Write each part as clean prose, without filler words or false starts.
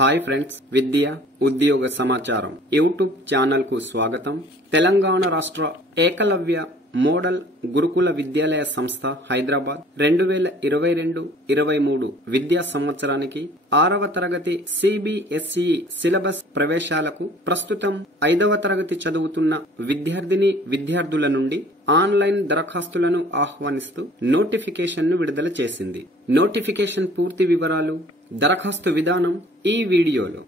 Hi friends, విద్య ఉద్యోగ సమాచారం YouTube channel కు స్వాగతం. తెలంగాణ రాష్ట్ర ఏకలవ్య మోడల్ గురుకుల విద్యాలయ సంస్థ హైదరాబాద్ 2022-23 విద్యా సంవత్సరానికి 6వ తరగతి సిబిఎస్ఈ సిలబస్ ప్రవేశాలకు ప్రస్తుతం 5వ తరగతి చదువుతున్న విద్యార్థుల నుండి ఆన్లైన్ దరఖాస్తులను ఆహ్వానిస్తూ నోటిఫికేషన్ ను విడుదల చేసింది. నోటిఫికేషన్ పూర్తి వివరాలు, దరఖాస్తు విధానం ఈ వీడియోలో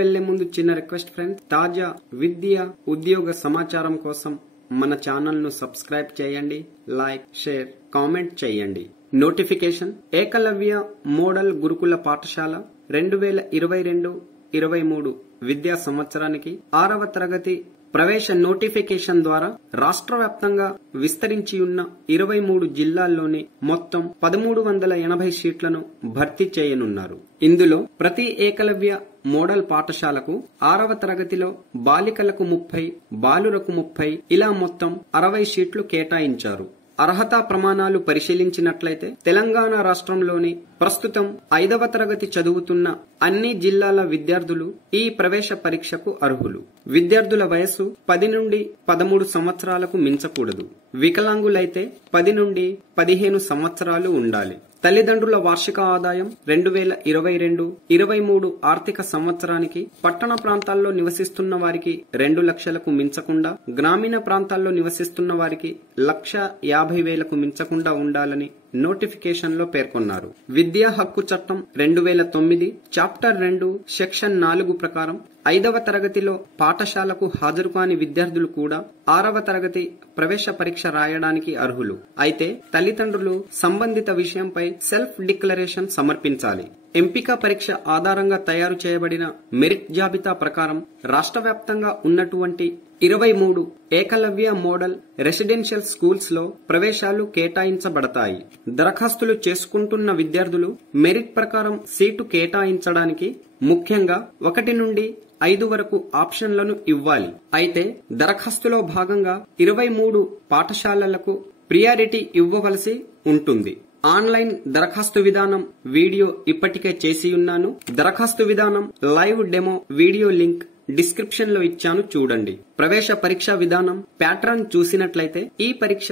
వెళ్లే ముందు చిన్న రిక్వెస్ట్ ఫ్రెండ్స్, తాజా విద్య ఉద్యోగ సమాచారం కోసం మన ఛానల్ ను సబ్స్క్రైబ్ చేయండి, లైక్, షేర్, కామెంట్ చేయండి. నోటిఫికేషన్ ఏకలవ్య మోడల్ గురుకుల పాఠశాల 2022-23 విద్యా సంవత్సరానికి 6వ తరగతి ప్రవేశ నోటిఫికేషన్ ద్వారా రాష్ట్ర వ్యాప్తంగా విస్తరించి ఉన్న 23 జిల్లాల్లోని మొత్తం 1380 సీట్లను భర్తీ చేయనున్నారు. ఇందులో ప్రతి ఏకలవ్య మోడల్ పాఠశాలకు 6వ తరగతిలో బాలికలకు 30, బాలురకు 30 ఇలా మొత్తం 60 సీట్లు కేటాయించారు. అర్హతా ప్రమాణాలు పరిశీలించినట్లయితే తెలంగాణ రాష్ట్రంలోని ప్రస్తుతం 5వ తరగతి చదువుతున్న అన్ని జిల్లాల విద్యార్థులు ఈ ప్రవేశ పరీక్షకు అర్హులు. విద్యార్థుల వయస్సు 10 నుండి 13 సంవత్సరాలకు మించకూడదు. వికలాంగులైతే 10 నుండి 15 సంవత్సరాలు ఉండాలి. తల్లిదండ్రుల వార్షిక ఆదాయం 2022-23 ఆర్థిక సంవత్సరానికి పట్టణ ప్రాంతాల్లో నివసిస్తున్న వారికి 2 లక్షలకు మించకుండా, గ్రామీణ ప్రాంతాల్లో నివసిస్తున్న వారికి 1,50,000కు మించకుండా ఉండాలని నోటిఫికేషన్ లో పేర్కొన్నారు. విద్యా హక్కు చట్టం 2009 చాప్టర్ 2 సెక్షన్ 4 ప్రకారం 5వ తరగతిలో పాఠశాలకు హాజరు కాని విద్యార్థులు కూడా 6వ తరగతి ప్రవేశ పరీక్ష రాయడానికి అర్హులు. అయితే తల్లిదండ్రులు సంబంధిత విషయంపై సెల్ఫ్ డిక్లరేషన్ సమర్పించాలి. ఎంపిక పరీక్ష ఆధారంగా తయారు చేయబడిన మెరిట్ జాబితా ప్రకారం రాష్ట్ర వ్యాప్తంగా ఉన్నటువంటి 23 ఏకలవ్య మోడల్ రెసిడెన్షియల్ స్కూల్స్ లో ప్రవేశాలు కేటాయించబడతాయి. దరఖాస్తులు చేసుకుంటున్న విద్యార్థులు మెరిట్ ప్రకారం సీటు కేటాయించడానికి ముఖ్యంగా 1 నుండి 5 వరకు ఆప్షన్లను ఇవ్వాలి. అయితే దరఖాస్తులో భాగంగా 23 పాఠశాలలకు ప్రియారిటీ ఇవ్వవలసి ఉంటుంది. ఆన్లైన్ దరఖాస్తు విధానం వీడియో ఇప్పటికే చేసియున్నాను. దరఖాస్తు విధానం live demo video link description లో ఇచ్చాను, చూడండి. ప్రవేశ పరీక్ష విధానం ప్యాటర్న్ చూసినట్లయితే ఈ పరీక్ష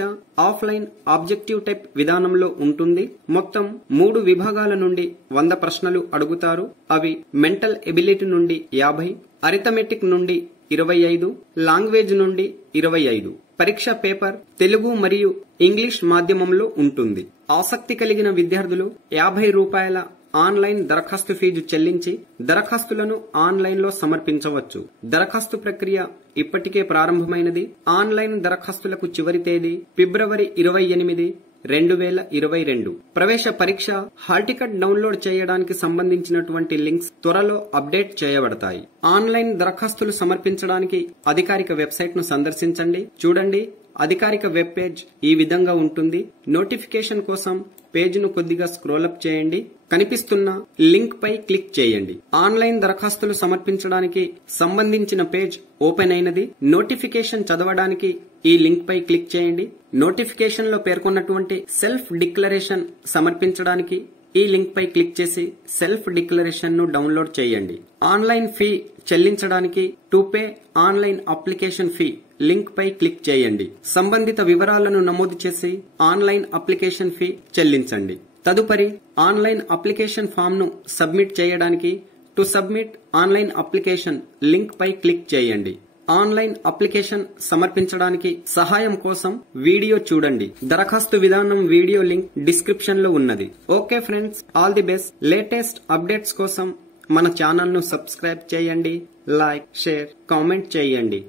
ఆఫ్లైన్ ఆబ్జెక్టివ్ టైప్ విధానంలో ఉంటుంది. మొత్తం 3 విభాగాల నుండి 100 ప్రశ్నలు అడుగుతారు. అవి మెంటల్ ఎబిలిటీ నుండి 50, అరిథమెటిక్ నుండి 25, లాంగ్వేజ్ నుండి 25. పరీక్ష పేపర్ తెలుగు మరియు ఇంగ్లీష్ మాధ్యమంలో ఉంటుంది. ఆసక్తి కలిగిన విద్యార్థులు ₹50 ఆన్లైన్ దరఖాస్తు ఫీజు చెల్లించి దరఖాస్తులను ఆన్లైన్ లో సమర్పించవచ్చు. దరఖాస్తు ప్రక్రియ ఇప్పటికే ప్రారంభమైనది. ఆన్లైన్ దరఖాస్తులకు చివరి తేదీ ఫిబ్రవరి 28, 2022. ప్రవేశ పరీక్ష హాల్ టికెట్ డౌన్లోడ్ చేయడానికి సంబంధించినటువంటి లింక్స్ త్వరలో అప్డేట్ చేయబడతాయి. ఆన్లైన్ దరఖాస్తులు సమర్పించడానికి అధికారిక వెబ్సైట్ ను సందర్శించండి, చూడండి. అధికారిక వెబ్ పేజ్ ఈ విధంగా ఉంటుంది. నోటిఫికేషన్ కోసం పేజ్ ను కొద్దిగా స్క్రోల్ అప్ చేయండి. కనిపిస్తున్న లింక్ పై క్లిక్ చేయండి. ఆన్లైన్ దరఖాస్తులు సమర్పించడానికి సంబంధించిన పేజ్ ఓపెన్ అయినది. నోటిఫికేషన్ చదవడానికి ఈ లింక్ పై క్లిక్ చేయండి. నోటిఫికేషన్ లో పేర్కొన్నటువంటి సెల్ఫ్ డిక్లరేషన్ సమర్పించడానికి ఈ లింక్ పై క్లిక్ చేసి సెల్ఫ్ డిక్లరేషన్ ను డౌన్లోడ్ చేయండి. ఆన్లైన్ ఫీ చెల్లించడానికి to pay online application fee link పై క్లిక్ చేయండి. సంబంధిత వివరాలను నమోదు చేసి ఆన్లైన్ అప్లికేషన్ ఫీ చెల్లించండి. తదుపరి ఆన్లైన్ అప్లికేషన్ ఫామ్ ను సబ్మిట్ చేయడానికి to submit online application link పై క్లిక్ చేయండి. ఆన్లైన్ అప్లికేషన్ సమర్పించడానికి సహాయం కోసం వీడియో చూడండి. దరఖాస్తు విధానం వీడియో లింక్ డిస్క్రిప్షన్ లో ఉన్నది. Okay friends, all the best. Latest updates కోసం మన ఛానల్ ను సబ్స్క్రైబ్ చేయండి, లైక్, షేర్, కామెంట్ చేయండి.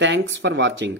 Thanks for watching.